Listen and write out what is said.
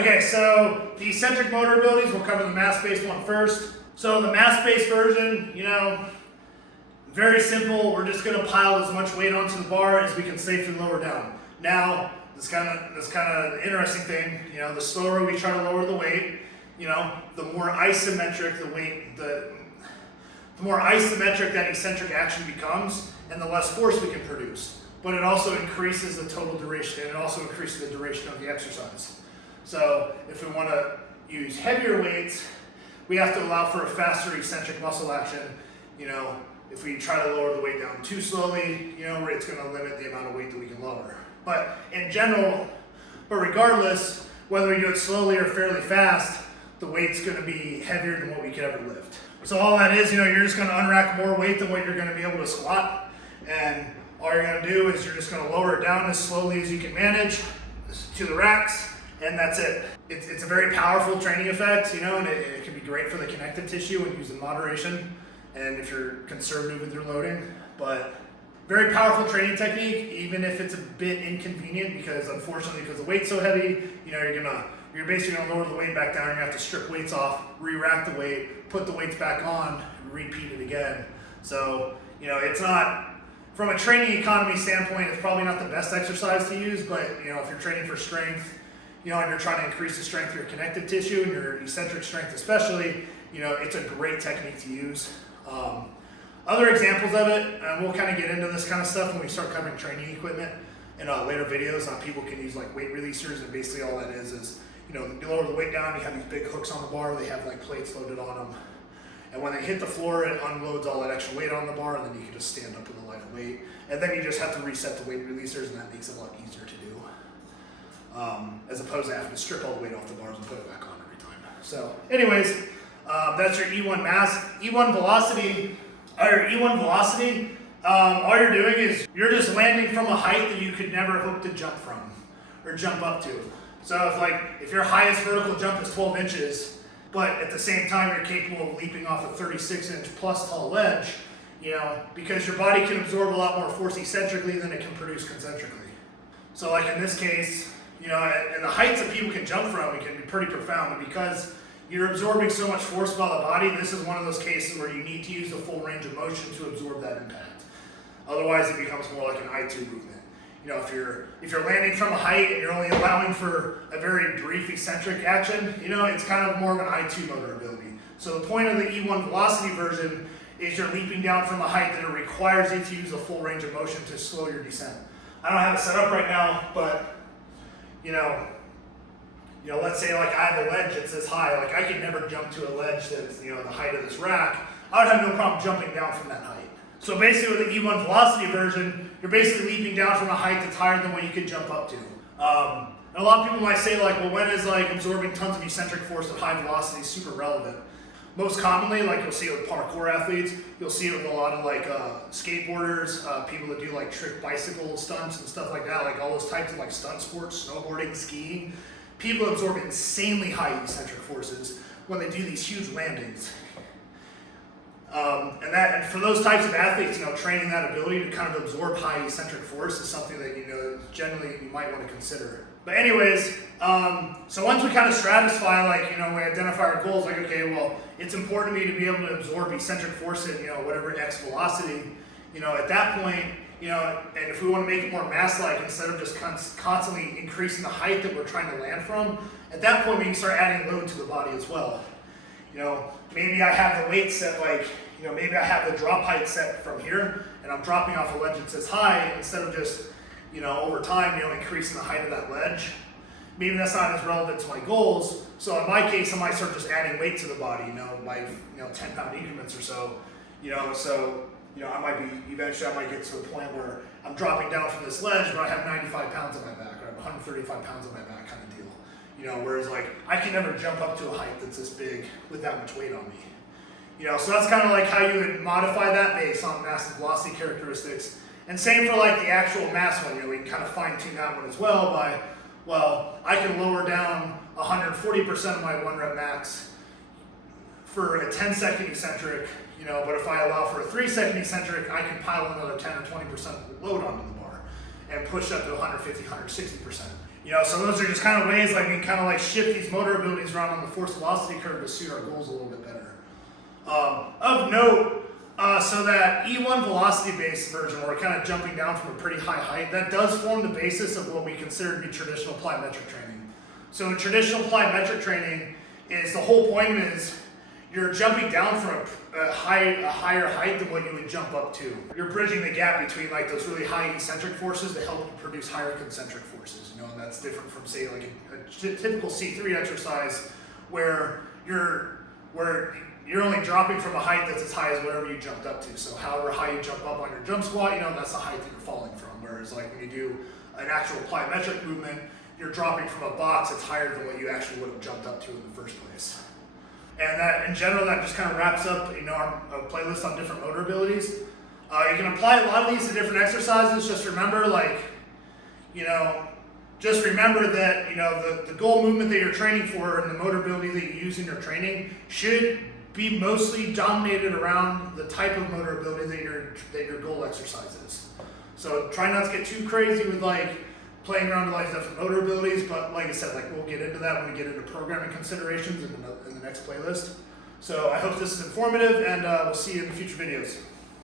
Okay, so the eccentric motor abilities, we'll cover the mass-based one first. So the mass-based version, very simple. We're just gonna pile as much weight onto the bar as we can safely lower down. Now, this kind of interesting thing, the slower we try to lower the weight, the more isometric the weight, the more isometric that eccentric action becomes, and the less force we can produce. But it also increases the total duration, and it also increases the duration of the exercise. So if we want to use heavier weights, we have to allow for a faster eccentric muscle action. If we try to lower the weight down too slowly, it's going to limit the amount of weight that we can lower. But in general, regardless, whether we do it slowly or fairly fast, the weight's going to be heavier than what we could ever lift. So all that is, you're just going to unrack more weight than what you're going to be able to squat. And all you're going to do is you're just going to lower it down as slowly as you can manage to the racks. And that's it. It's a very powerful training effect, and it can be great for the connective tissue when used in moderation and if you're conservative with your loading. But very powerful training technique, even if it's a bit inconvenient, because unfortunately, because the weight's so heavy, you're basically gonna lower the weight back down. You're gonna have to strip weights off, re-rack the weight, put the weights back on, repeat it again. So it's not, from a training economy standpoint, it's probably not the best exercise to use. But if you're training for strength, and you're trying to increase the strength of your connective tissue and your eccentric strength especially, it's a great technique to use. Other examples of it, and we'll kind of get into this kind of stuff when we start covering training equipment in later videos on people can use like weight releasers, and basically all that is you lower the weight down, you have these big hooks on the bar, they have like plates loaded on them. And when they hit the floor, it unloads all that extra weight on the bar, and then you can just stand up with a lighter weight. And then you just have to reset the weight releasers, and that makes it a lot easier to do. As opposed to having to strip all the weight off the bars and put it back on every time. So anyways, that's your E1 mass. E1 velocity, all you're doing is you're just landing from a height that you could never hope to jump from or jump up to. So if your highest vertical jump is 12 inches, but at the same time you're capable of leaping off a 36-inch plus tall ledge, because your body can absorb a lot more force eccentrically than it can produce concentrically. So like in this case, and the heights that people can jump from, it can be pretty profound. But because you're absorbing so much force by the body, this is one of those cases where you need to use the full range of motion to absorb that impact. Otherwise, it becomes more like an I2 movement. If you're landing from a height and you're only allowing for a very brief eccentric action, it's kind of more of an I2 motor ability. So the point of the E1 velocity version is you're leaping down from a height that it requires you to use the full range of motion to slow your descent. I don't have it set up right now, but let's say like I have a ledge that's this high, like I could never jump to a ledge that's the height of this rack. I would have no problem jumping down from that height. So basically with the E1 velocity version, you're basically leaping down from a height that's higher than what you could jump up to. And a lot of people might say like, well, when is like absorbing tons of eccentric force at high velocity super relevant? Most commonly, like you'll see it with parkour athletes, you'll see it with a lot of like skateboarders, people that do like trick bicycle stunts and stuff like that, like all those types of like stunt sports, snowboarding, skiing. People absorb insanely high eccentric forces when they do these huge landings. And for those types of athletes, training that ability to kind of absorb high eccentric force is something that generally you might want to consider. But anyways, so once we kind of stratify, we identify our goals, like, okay, well, it's important to me to be able to absorb eccentric force at, whatever X velocity, at that point, and if we want to make it more mass-like, instead of just constantly increasing the height that we're trying to land from, at that point we can start adding load to the body as well. Maybe I have the weight set maybe I have the drop height set from here, and I'm dropping off a ledge that says high, instead of just, over time, increasing the height of that ledge. Maybe that's not as relevant to my goals. So in my case, I might start just adding weight to the body, by 10-pound increments or so. Eventually I might get to a point where I'm dropping down from this ledge, but I have 95 pounds on my back, or I have 135 pounds on my back kind of deal. Whereas I can never jump up to a height that's this big with that much weight on me. So that's kind of like how you would modify that based on mass and velocity characteristics. And same for like the actual mass one, we can kind of fine tune that one as well by, I can lower down 140% of my 1 rep max for a 10-second eccentric, but if I allow for a 3-second eccentric, I can pile another 10 or 20% load onto the bar and push up to 150, 160%. You know, so those are just kind of ways like we can kind of like shift these motor abilities around on the force velocity curve to suit our goals a little bit better. Of note, so that E1 velocity-based version, where we're kind of jumping down from a pretty high height, that does form the basis of what we consider to be traditional plyometric training. So in traditional plyometric training, is the whole point is you're jumping down from a higher height than what you would jump up to. You're bridging the gap between like those really high eccentric forces to help you produce higher concentric forces. You know, and that's different from say like a typical C3 exercise where you're only dropping from a height that's as high as whatever you jumped up to. So however high you jump up on your jump squat, you know, that's the height that you're falling from. Whereas like when you do an actual plyometric movement, you're dropping from a box that's higher than what you actually would have jumped up to in the first place. And that, in general, that just kind of wraps up, you know, our playlist on different motor abilities. You can apply a lot of these to different exercises. Just remember, like, you know, just remember that, you know, the goal movement that you're training for and the motor ability that you use in your training should be mostly dominated around the type of motor ability that your goal exercise is. So try not to get too crazy with like playing around with like different motor abilities, but like I said, like we'll get into that when we get into programming considerations in the next playlist. So I hope this is informative, and we'll see you in future videos.